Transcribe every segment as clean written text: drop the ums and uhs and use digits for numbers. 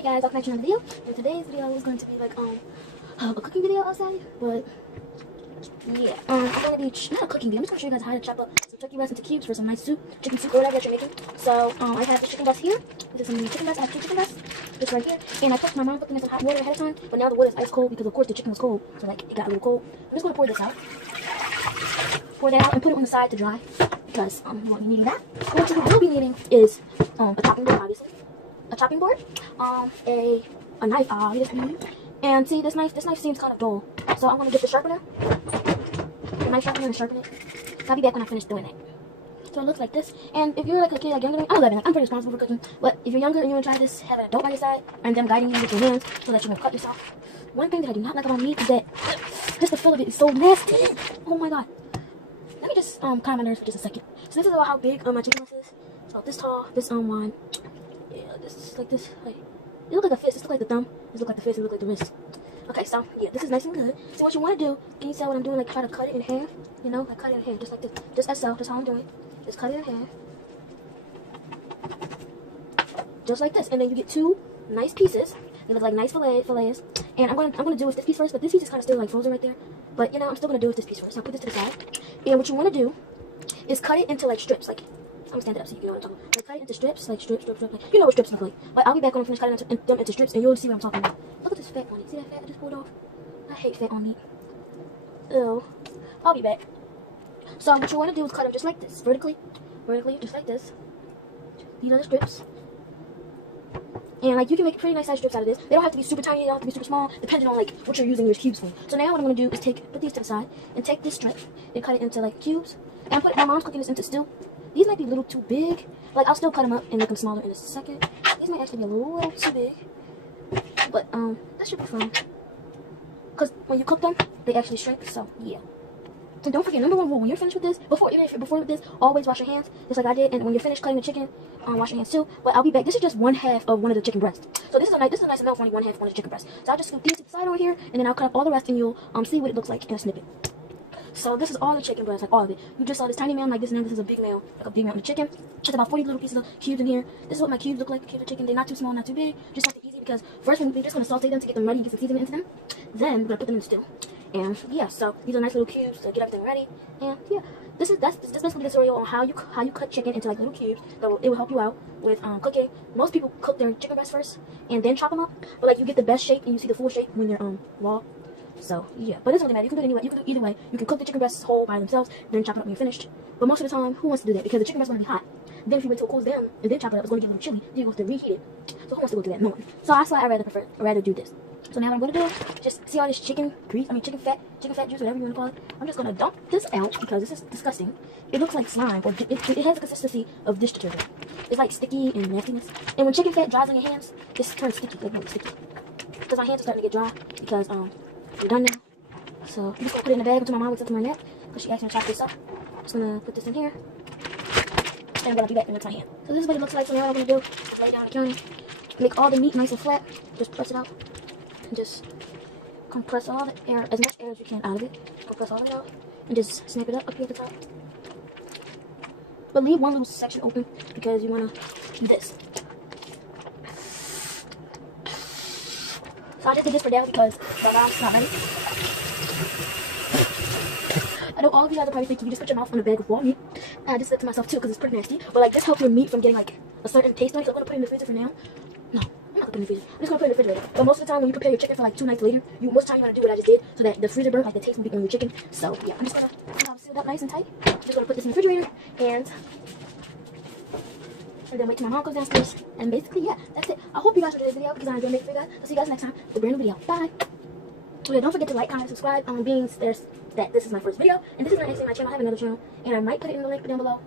Hey guys, welcome back to another video. And today's video is going to be like a cooking video outside, but yeah, I'm gonna be not a cooking video. I'm just gonna show you guys how to chop up some turkey breast into cubes for some nice soup, chicken soup, or whatever that you're making. So I have this chicken breast here. This is some chicken breast. I have 2 chicken breasts. This right here, and I put my mom put them in some hot water ahead of time, but now the water is ice cold because of course the chicken was cold, so like it got a little cold. I'm just gonna pour this out. Pour that out and put it on the side to dry because you won't be needing that. What you will be needing is a chopping board, obviously. A chopping board, a knife, obviously, and see this knife seems kind of dull, so I'm gonna get the sharpener, the knife sharpener, and sharpen it. I'll be back when I finish doing it. So it looks like this, and if you're like a kid like younger than me, I'm 11, I'm pretty responsible for cooking, but if you're younger and you want to try this, have an adult by your side, and them guiding you with your hands so that you won't cut yourself. One thing that I do not like about meat is that just the feel of it is so nasty. Oh my god. Let me just calm my nerves for just a second. So this is about how big my chicken breast is. So this tall, this one. Yeah, this is like this. Like, it looks like a fist. This looks like the thumb. This looks like the fist. It looks like the wrist. Okay, so yeah, this is nice and good. So what you want to do? Can you see what I'm doing? Like try to cut it in half. You know, like cut it in half, just like this. Just as so. That's how I'm doing. Just cut it in half. Just like this, and then you get 2 nice pieces. They look like nice fillets. And I'm gonna do with this piece first, but this piece is kind of still like frozen right there. But you know, I'm still gonna do with this piece first. So I'll put this to the side. And what you want to do is cut it into like strips, like. I'm gonna stand it up so you know what I'm talking about. Like, cut it into strips, like strips, like, you know what strips look like. But I'll be back when I finish cutting them into strips, and you'll see what I'm talking about. Look at this fat on it. See that fat I just pulled off? I hate fat on meat. Ew. I'll be back. So what you want to do is cut them just like this, vertically, just like this. These are the strips. And like you can make pretty nice size strips out of this. They don't have to be super tiny, they don't have to be super small, depending on like what you're using your cubes for. So now what I'm gonna do is put these to the side and take this strip and cut it into like cubes. And my mom's cooking this into stew. These might be a little too big. Like, I'll still cut them up and make them smaller in a second. These might actually be a little too big. But, that should be fine. Because when you cook them, they actually shrink. So, yeah. And don't forget, number 1 rule, when you're finished with this, before this, always wash your hands, just like I did. And when you're finished cutting the chicken, wash your hands too. But I'll be back. This is just 1/2 of one of the chicken breasts. So this is a nice amount for only 1/2 of one of the chicken breasts. So I'll just scoop these to the side over here, and then I'll cut up all the rest, and you'll see what it looks like in a snippet. So this is all the chicken breast, like all of it. You just saw this tiny mound like this, and then this is a big mound, like a big mound of chicken. Just about 40 little pieces of cubes in here. This is what my cubes look like, cubes of chicken. They're not too small, not too big. Just something easy because first we're just going to saute them to get them ready and get some seasoning into them. Then we're going to put them in the stew. And yeah, so these are nice little cubes to get everything ready. And yeah, that's basically the tutorial on how you cut chicken into like little cubes. So it will help you out with cooking. Most people cook their chicken breast first and then chop them up. But like you get the best shape and you see the full shape when they're raw. So yeah, but it doesn't really matter. You can do it anyway. You can do either way. You can cook the chicken breasts whole by themselves, then chop it up when you're finished. But most of the time, who wants to do that? Because the chicken breast is going to be hot. Then if you wait till it cools down and then chop it up, it's going to get a little chilly. Then you have to reheat it. So who wants to go through that? No one. So that's why I rather do this. So now what I'm going to do, just see all this chicken fat juice, whatever you want to call it. I'm just going to dump this out because this is disgusting. It looks like slime, or it has the consistency of dish detergent. It's like sticky and nastiness. And when chicken fat dries on your hands, it turns sticky, like really sticky. Because my hands are starting to get dry because we're done now. So I'm just gonna put it in the bag until my mom wakes up tomorrow night because she asked me to chop this up. I'm just gonna put this in here. And I'm gonna be back in my hand. So this is what it looks like. So now what I'm gonna do is lay it down on the counter. Make all the meat nice and flat. Just press it out. And just compress all the air, as much air as you can out of it. Compress all of it out. And just snap it up here at the top. But leave one little section open because you wanna do this. So I just did this for now because the alarm's not ready. I know all of you guys are probably thinking you just put your mouth on a bag of raw meat. And I just said to myself too because it's pretty nasty. But like this helps your meat from getting like a certain taste on it. So I'm gonna put it in the freezer for now. No, I'm not gonna put it in the freezer. I'm just gonna put it in the refrigerator. But most of the time when you prepare your chicken for like 2 nights later, most of the time you wanna do what I just did so that the freezer burnt, like the taste will be on your chicken. So yeah, I'm just gonna seal it up nice and tight. I'm just gonna put this in the refrigerator and then wait till my mom goes downstairs. And basically, yeah, that's it. I hope you guys enjoyed this video because I'm gonna make it for you guys. I'll see you guys next time with a brand new video. Bye. So yeah, don't forget to like, comment, subscribe. Being there's that this is my first video, and this is not actually my channel. I have another channel, and I might put it in the link down below.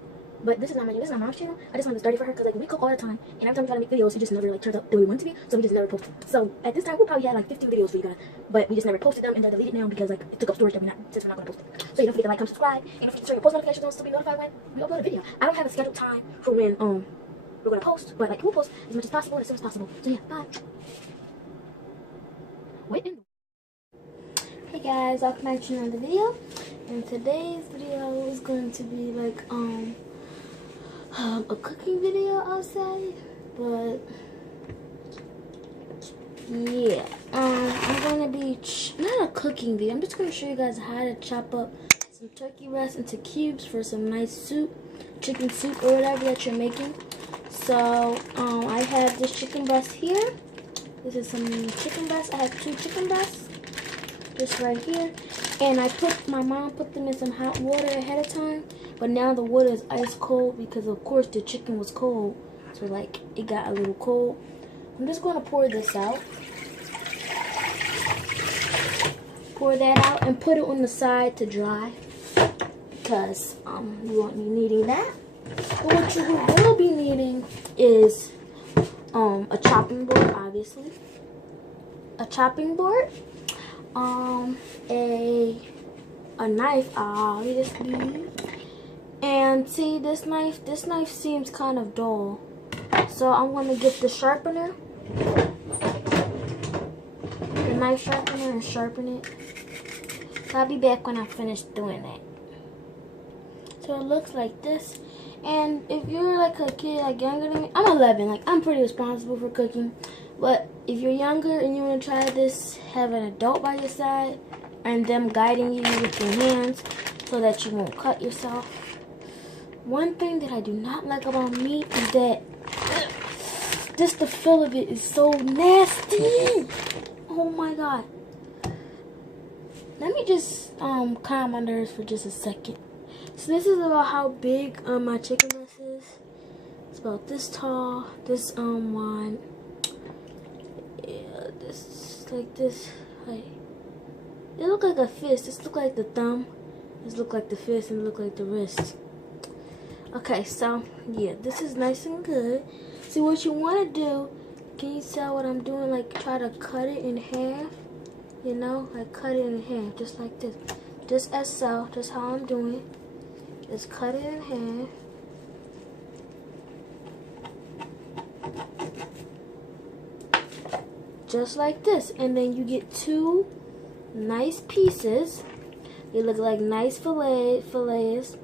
But this is not my channel. This is my mom's channel. I just wanted to start it for her because like we cook all the time, and every time we try to make videos, it just never like turns out the way we want it to be. So we just never post them. So at this time, we'll probably have like 15 videos for you guys, but we just never posted them, and they're deleted now because like it took up storage that since we're not gonna post them. So you don't forget to like, comment, subscribe, and don't forget to turn your post notifications on to be notified when we upload a video. I don't have a scheduled time for when we're gonna post, but like we'll post as much as possible and as soon as possible. So yeah, bye. Wait. Hey guys, welcome back to another video. And today's video is going to be like a cooking video, I'll say, but yeah, I'm gonna be not a cooking video. I'm just gonna show you guys how to chop up some turkey breast into cubes for some nice soup, chicken soup or whatever that you're making. So I have this chicken breast here. This is some chicken breast. I have 2 chicken breasts just right here, and my mom put them in some hot water ahead of time, but now the water is ice cold because of course the chicken was cold, so like it got a little cold. I'm just going to pour this out. Pour that out and put it on the side to dry because you won't be needing that. But what you will be needing is a chopping board, obviously. A chopping board. A knife, obviously. And see, this knife seems kind of dull. So I'm going to get the sharpener. The knife sharpener and sharpen it. So I'll be back when I finish doing that. So it looks like this. And if you're like a kid like younger than me, I'm 11, like I'm pretty responsible for cooking. But if you're younger and you want to try this, have an adult by your side and them guiding you with your hands so that you won't cut yourself. One thing that I do not like about meat is that just the feel of it is so nasty. Oh my god. Let me just calm my nerves for just a second. So this is about how big my chicken breast is. It's about this tall. This one, yeah, this like this. Like, it look like a fist. This look like the thumb. This look like the fist, and look like the wrist. Okay, so yeah, this is nice and good. See what you want to do. Can you tell what I'm doing? Like try to cut it in half. You know, like cut it in half, just like this. Just as so. Just how I'm doing it. Just cut it in half. Just like this. And then you get 2 nice pieces. They look like nice fillets.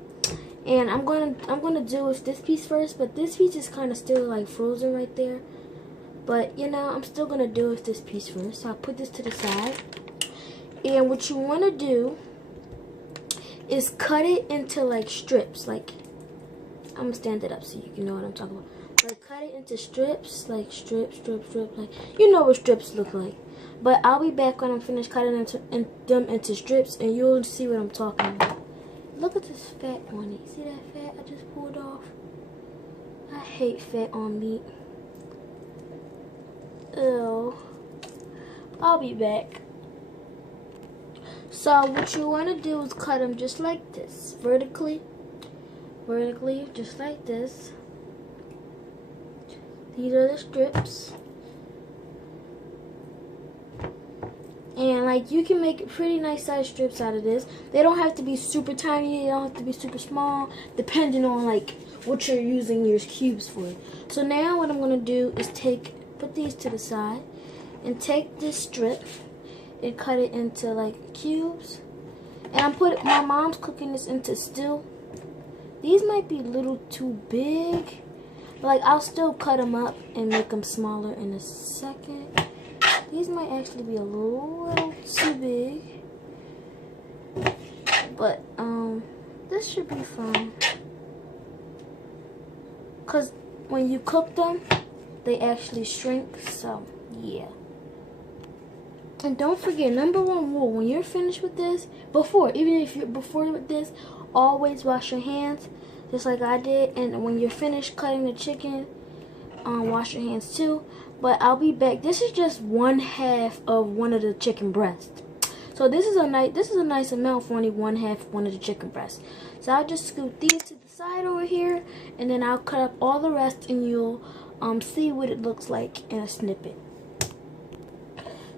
And I'm gonna do this piece first, but this piece is kind of still like frozen right there. But you know, I'm still gonna do this piece first. So I'll put this to the side. And what you wanna do is cut it into like strips. Like, I'm gonna stand it up so you can know what I'm talking about. Like cut it into strips, like strip, like you know what strips look like. But I'll be back when I'm finished cutting them into strips, and you'll see what I'm talking about. Look at this fat on it. See that fat I just pulled off? I hate fat on meat. Ew. I'll be back. So what you want to do is cut them just like this, vertically, just like this. These are the strips. And like you can make pretty nice size strips out of this. They don't have to be super tiny, they don't have to be super small, depending on like what you're using your cubes for. So now what I'm gonna do is put these to the side and take this strip and cut it into like cubes. And my mom's cooking this into stew. These might be a little too big, but like I'll still cut them up and make them smaller in a second. These might actually be a little too big, but this should be fine. Cause when you cook them, they actually shrink. So yeah. And don't forget, number 1 rule: when you're finished with this, even if you're before with this, always wash your hands, just like I did. And when you're finished cutting the chicken, wash your hands too. But I'll be back. This is just 1/2 of one of the chicken breasts. So this is a nice amount for only 1/2 one of the chicken breasts. So I'll just scoop these to the side over here, and then I'll cut up all the rest, and you'll see what it looks like in a snippet.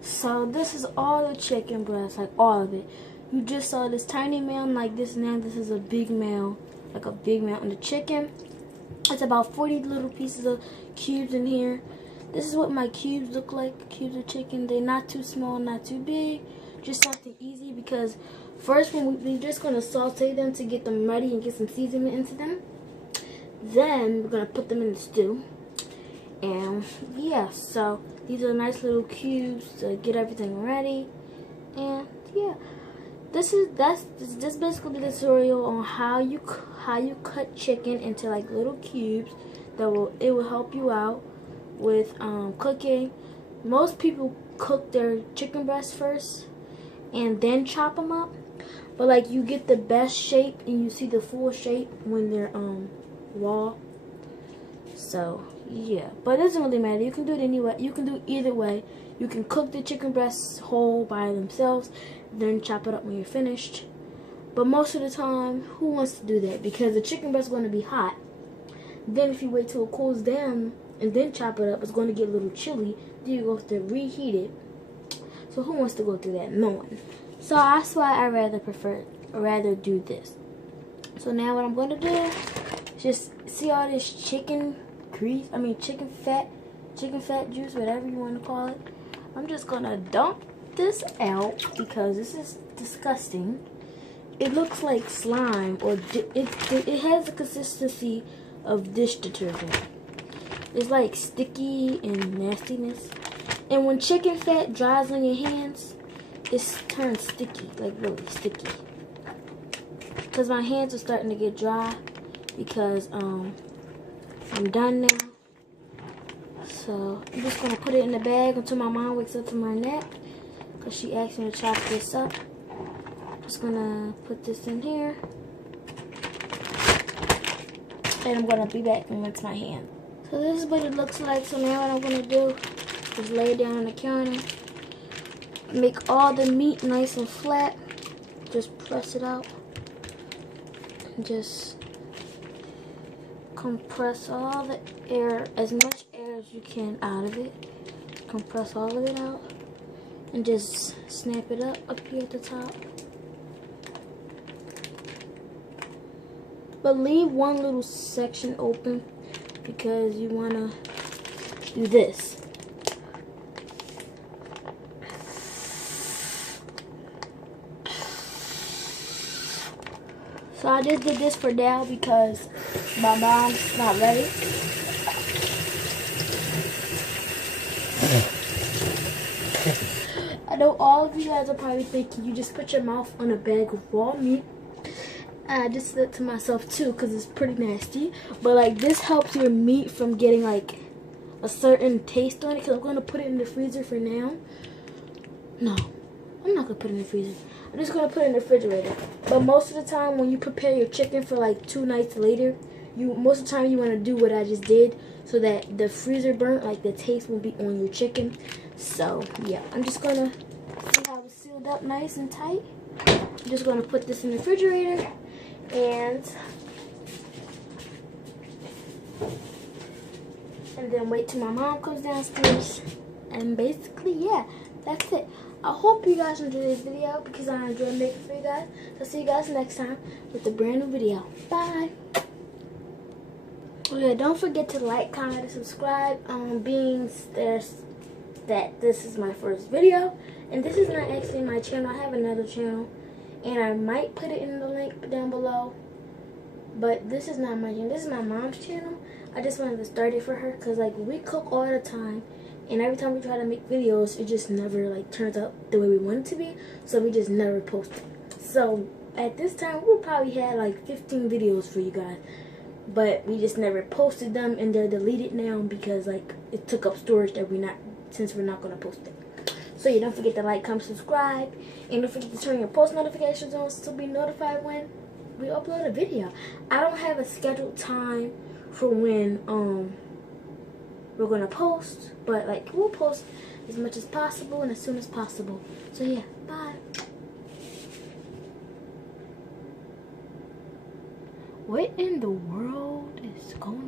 So this is all the chicken breast, like all of it. You just saw this tiny mound like this. Now this is a big mound, like a big mound on the chicken. It's about 40 little pieces of cubes in here. This is what my cubes look like, cubes of chicken. They're not too small, not too big. Just something easy, because first we're just going to saute them to get them ready and get some seasoning into them. Then we're going to put them in the stew. And yeah, so these are nice little cubes to get everything ready. And yeah, this basically the tutorial on how you cut chicken into like little cubes. It will help you out with cooking. Most people cook their chicken breasts first and then chop them up, but like you get the best shape and you see the full shape when they're raw. So yeah, but it doesn't really matter. You can do it anyway. You can do either way. You can cook the chicken breasts whole by themselves, then chop it up when you're finished. But most of the time, who wants to do that? Because the chicken breast is going to be hot. Then if you wait till it cools down and then chop it up, it's going to get a little chilly. Then you have to reheat it. So who wants to go through that? No one. So that's why I rather do this. So now what I'm going to do is just see all this chicken fat juice, whatever you want to call it. I'm just going to dump this out because this is disgusting. It looks like slime, or it has the consistency of dish detergent. It's like sticky and nastiness. And when chicken fat dries on your hands, it turns sticky, like really sticky. Because my hands are starting to get dry because I'm done now. So I'm just going to put it in the bag until my mom wakes up from her nap, because she asked me to chop this up. Just going to put this in here. And I'm going to be back and rinse my hand. So this is what it looks like. So now what I'm going to do is lay it down on the counter. Make all the meat nice and flat. Just press it out. And just compress all the air, as much air as you can out of it. Compress all of it out. And just snap it up here at the top. But leave one little section open because you want to do this. So I just did this for now because my mom's not ready. I know all of you guys are probably thinking you just put your mouth on a bag of raw meat. I just did it to myself too because it's pretty nasty. But like this helps your meat from getting like a certain taste on it, because I'm going to put it in the freezer for now. No, I'm not going to put it in the freezer. I'm just going to put it in the refrigerator. But most of the time when you prepare your chicken for like 2 nights later, most of the time you want to do what I just did so that the freezer burnt, like the taste will be on your chicken. So yeah, I'm just going to see how it's sealed up nice and tight. I'm just going to put this in the refrigerator and then wait till my mom comes downstairs. And basically, yeah, that's it. I hope you guys enjoyed this video because I enjoy making for you guys. So see you guys next time with a brand new video. Bye. Oh yeah, don't forget to like, comment, and subscribe. Being that this is my first video, and this is not actually my channel. I have another channel, and I might put it in the link down below. But this is not my channel. This is my mom's channel. I just wanted to start it for her because like we cook all the time. And every time we try to make videos, it just never like turns out the way we want it to be. So we just never post it. So at this time, we'll probably have like 15 videos for you guys. But we just never posted them, and they're deleted now because like it took up storage that since we're not gonna post it. So you don't forget to like, comment, subscribe, and don't forget to turn your post notifications on to be notified when we upload a video. I don't have a scheduled time for when we're gonna post, but like we'll post as much as possible and as soon as possible. So yeah, bye. What in the world is going on?